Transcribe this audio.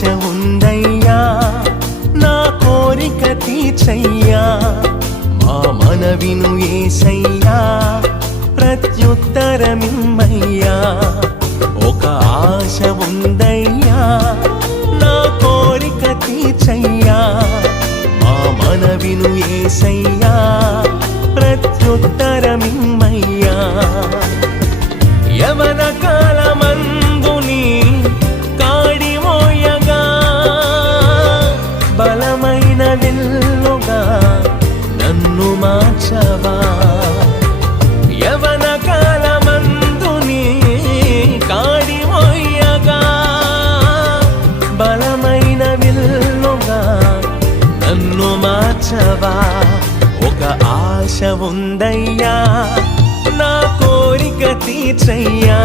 ఆశ ఉందయ్యా నా కోరిక తీర్చయ్యా మా మనవిను యేసయ్యా ప్రత్యుత్తరమిమ్మయ్యా ఒక ఆశ ఉందయ్యా నా కోరిక తీర్చయ్యా మా మనవిను యేసయ్యా ప్రత్యుత్తరమిమ్మయ్యా యవన కాలమందుని కాడి మోయగా బలమైన విల్లుగా నన్ను మార్చవా యవన కాలమందుని కాడి మోయగా బలమైన విల్లుగా నన్ను మార్చవా ఒక ఆశ ఉందయ్యా నా కోరిక తీర్చయ్యా